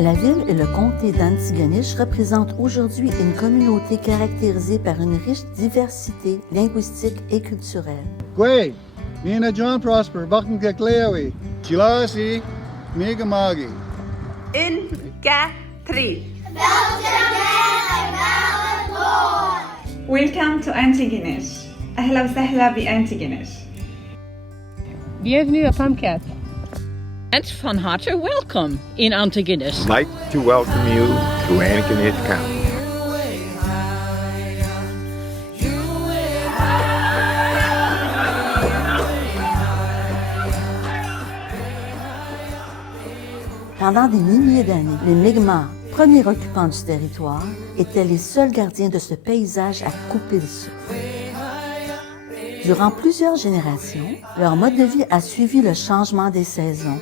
La ville et le comté d'Antigonish représentent aujourd'hui une communauté caractérisée par une riche diversité linguistique et culturelle. Gwe, Mina John Prosper, Bakken Kakleawi, Chilasi, Megamagi. Une, quatre, trois. Welcome to Antigonish. أهلا وسهلا بأنتيغونيش. Bienvenue à Pumpcat. And van harte welcome in Antigonish. I'd like to welcome you to Antigonish County. Pendant des milliers d'années, les Mi'kmaq, premiers occupants du territoire, étaient les seuls gardiens de ce paysage à couper le souffle. Durant plusieurs générations, leur mode de vie a suivi le changement des saisons.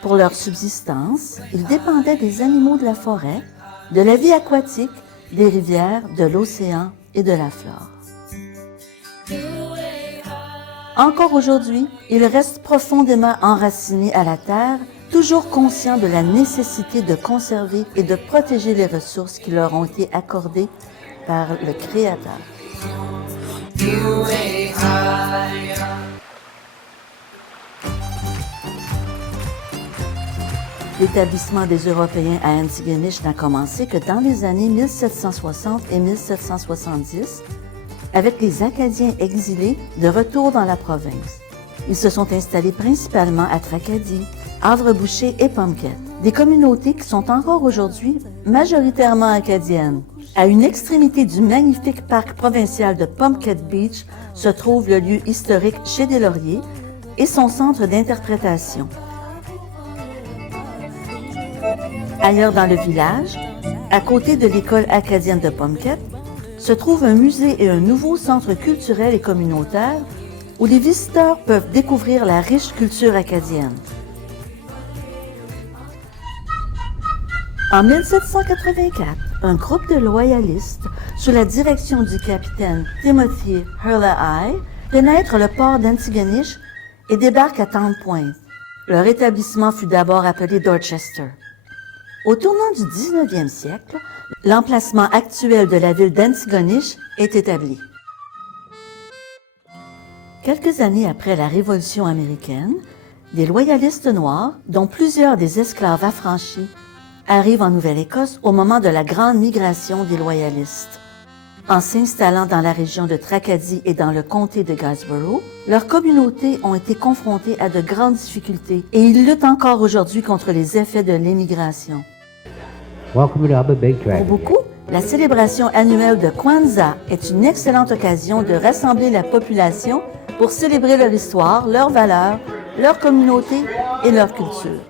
Pour leur subsistance, ils dépendaient des animaux de la forêt, de la vie aquatique, des rivières, de l'océan et de la flore. Encore aujourd'hui, ils restent profondément enracinés à la terre, toujours conscients de la nécessité de conserver et de protéger les ressources qui leur ont été accordées par le Créateur. L'établissement des Européens à Antigonish n'a commencé que dans les années 1760 et 1770, avec les Acadiens exilés de retour dans la province. Ils se sont installés principalement à Tracadie, Havre-Boucher et Pumpcat, des communautés qui sont encore aujourd'hui majoritairement acadiennes. À une extrémité du magnifique parc provincial de Pumpcat Beach se trouve le lieu historique Chez des Lauriers et son centre d'interprétation. Ailleurs dans le village, à côté de l'école acadienne de Pumpcat, se trouve un musée et un nouveau centre culturel et communautaire où les visiteurs peuvent découvrir la riche culture acadienne. En 1784, un groupe de loyalistes, sous la direction du capitaine Timothy Hurley pénètre le port d'Antigonish et débarque à Town Point. Leur établissement fut d'abord appelé Dorchester. Au tournant du 19e siècle, l'emplacement actuel de la ville d'Antigonish est établi. Quelques années après la Révolution américaine, des loyalistes noirs, dont plusieurs des esclaves affranchis, arrivent en Nouvelle-Écosse au moment de la grande migration des loyalistes. En s'installant dans la région de Tracadie et dans le comté de Guysborough, leurs communautés ont été confrontées à de grandes difficultés et ils luttent encore aujourd'hui contre les effets de l'émigration. Pour beaucoup, la célébration annuelle de Kwanzaa est une excellente occasion de rassembler la population pour célébrer leur histoire, leurs valeurs, leur communauté et leur culture.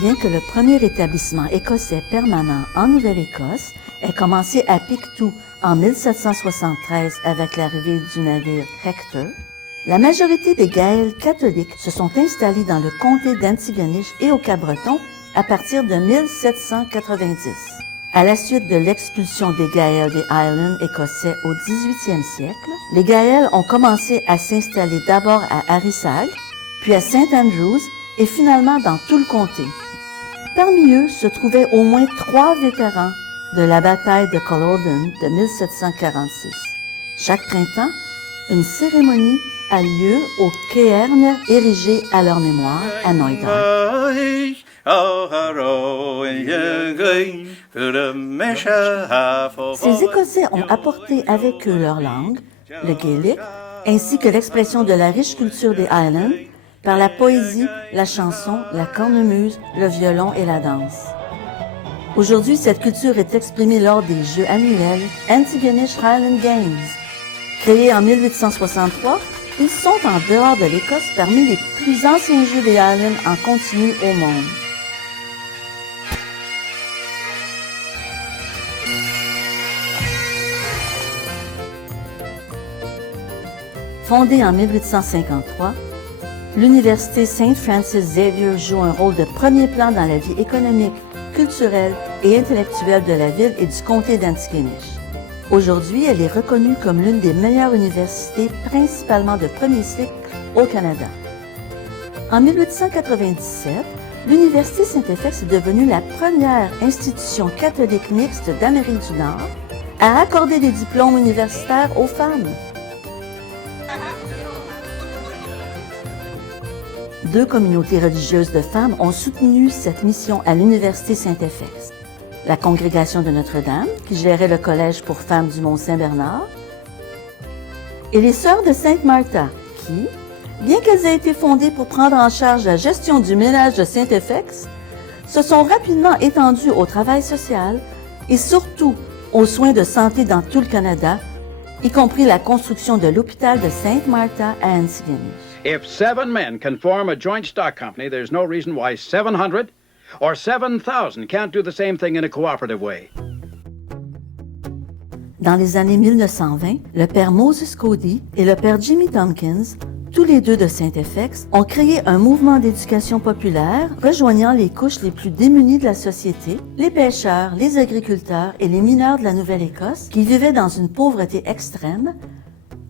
Bien que le premier établissement écossais permanent en Nouvelle-Écosse ait commencé à Pictou en 1773 avec l'arrivée du navire Hector, la majorité des Gaëls catholiques se sont installés dans le comté d'Antigonish et au Cap-Breton à partir de 1790. À la suite de l'expulsion des Gaëls des Highlands écossais au 18e siècle, les Gaëls ont commencé à s'installer d'abord à Harrisag, puis à St. Andrews et finalement dans tout le comté. Parmi eux se trouvaient au moins 3 vétérans de la bataille de Culloden de 1746. Chaque printemps, une cérémonie a lieu au cairn érigé à leur mémoire à Noidon. Ces Écossais ont apporté avec eux leur langue, le gaélique, ainsi que l'expression de la riche culture des Highlands, par la poésie, la chanson, la cornemuse, le violon et la danse. Aujourd'hui, cette culture est exprimée lors des Jeux annuels Antigonish Highland Games. Créés en 1863, ils sont en dehors de l'Écosse parmi les plus anciens Jeux des Highlands en continu au monde. Fondée en 1853, l'Université St. Francis Xavier joue un rôle de premier plan dans la vie économique, culturelle et intellectuelle de la ville et du comté d'Antigonish. Aujourd'hui, elle est reconnue comme l'une des meilleures universités, principalement de premier cycle, au Canada. En 1897, l'Université Saint-FX est devenue la première institution catholique mixte d'Amérique du Nord à accorder des diplômes universitaires aux femmes. 2 communautés religieuses de femmes ont soutenu cette mission à l'Université Saint-FX. La Congrégation de Notre-Dame, qui gérait le collège pour femmes du Mont-Saint-Bernard, et les Sœurs de Sainte-Martha, qui, bien qu'elles aient été fondées pour prendre en charge la gestion du ménage de Saint-FX, se sont rapidement étendues au travail social et surtout aux soins de santé dans tout le Canada, y compris la construction de l'hôpital de Sainte-Martha à Antigonish. If 7 men can form a joint stock company, there's no reason why 700 or 7,000 can't do the same thing in a cooperative way. Dans les années 1920, le père Moses Cody et le père Jimmy Tompkins, tous les deux de Saint-FX, ont créé un mouvement d'éducation populaire rejoignant les couches les plus démunies de la société, les pêcheurs, les agriculteurs et les mineurs de la Nouvelle-Écosse qui vivaient dans une pauvreté extrême,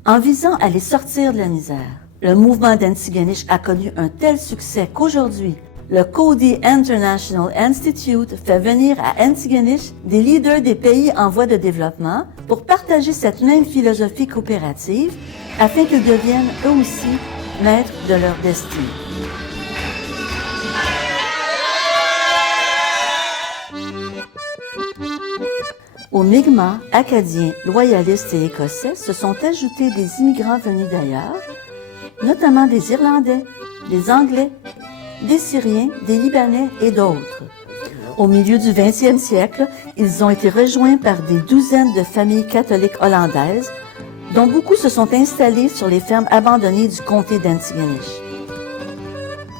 en visant à les sortir de la misère. Le mouvement d'Antigonish a connu un tel succès qu'aujourd'hui, le Cody International Institute fait venir à Antigonish des leaders des pays en voie de développement pour partager cette même philosophie coopérative afin qu'ils deviennent eux aussi maîtres de leur destinée. Aux Mi'kmaq, Acadiens, loyalistes et Écossais se sont ajoutés des immigrants venus d'ailleurs, notamment des Irlandais, des Anglais, des Syriens, des Libanais et d'autres. Au milieu du 20e siècle, ils ont été rejoints par des douzaines de familles catholiques hollandaises, dont beaucoup se sont installés sur les fermes abandonnées du comté d'Antigonish.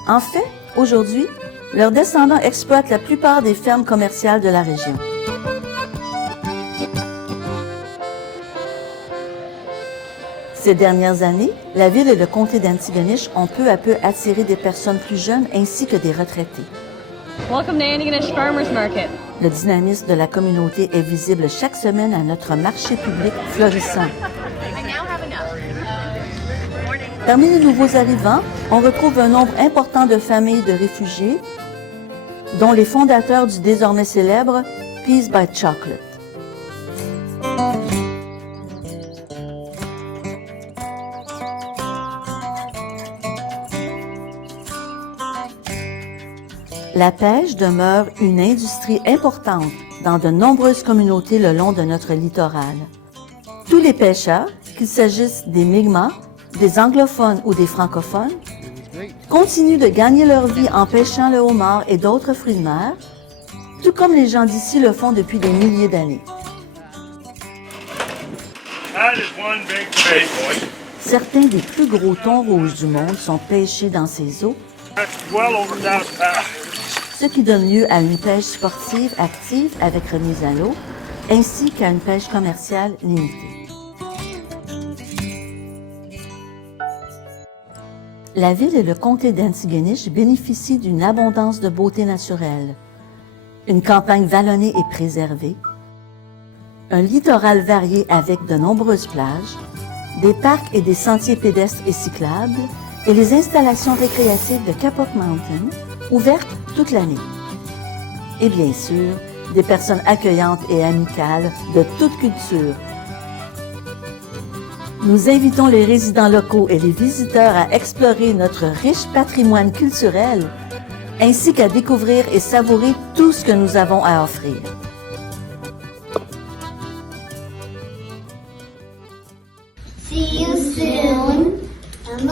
En fait, aujourd'hui, leurs descendants exploitent la plupart des fermes commerciales de la région. Ces dernières années, la ville et le comté d'Antigonish ont peu à peu attiré des personnes plus jeunes ainsi que des retraités. Welcome to Antigonish Farmers Market. Le dynamisme de la communauté est visible chaque semaine à notre marché public florissant. Parmi les nouveaux arrivants, on retrouve un nombre important de familles de réfugiés, dont les fondateurs du désormais célèbre Peas by Chocolate. La pêche demeure une industrie importante dans de nombreuses communautés le long de notre littoral. Tous les pêcheurs, qu'il s'agisse des Mi'kmaq, des anglophones ou des francophones, continuent de gagner leur vie en pêchant le homard et d'autres fruits de mer, tout comme les gens d'ici le font depuis des milliers d'années. Certains des plus gros thons rouges du monde sont pêchés dans ces eaux, ce qui donne lieu à une pêche sportive active avec remise à l'eau, ainsi qu'à une pêche commerciale limitée. La ville et le comté d'Antigonish bénéficient d'une abondance de beauté naturelle, une campagne vallonnée et préservée, un littoral varié avec de nombreuses plages, des parcs et des sentiers pédestres et cyclables, et les installations récréatives de Kapok Mountain, ouvertes toute l'année. Et bien sûr, des personnes accueillantes et amicales de toute culture. Nous invitons les résidents locaux et les visiteurs à explorer notre riche patrimoine culturel, ainsi qu'à découvrir et savourer tout ce que nous avons à offrir. See you soon. I'm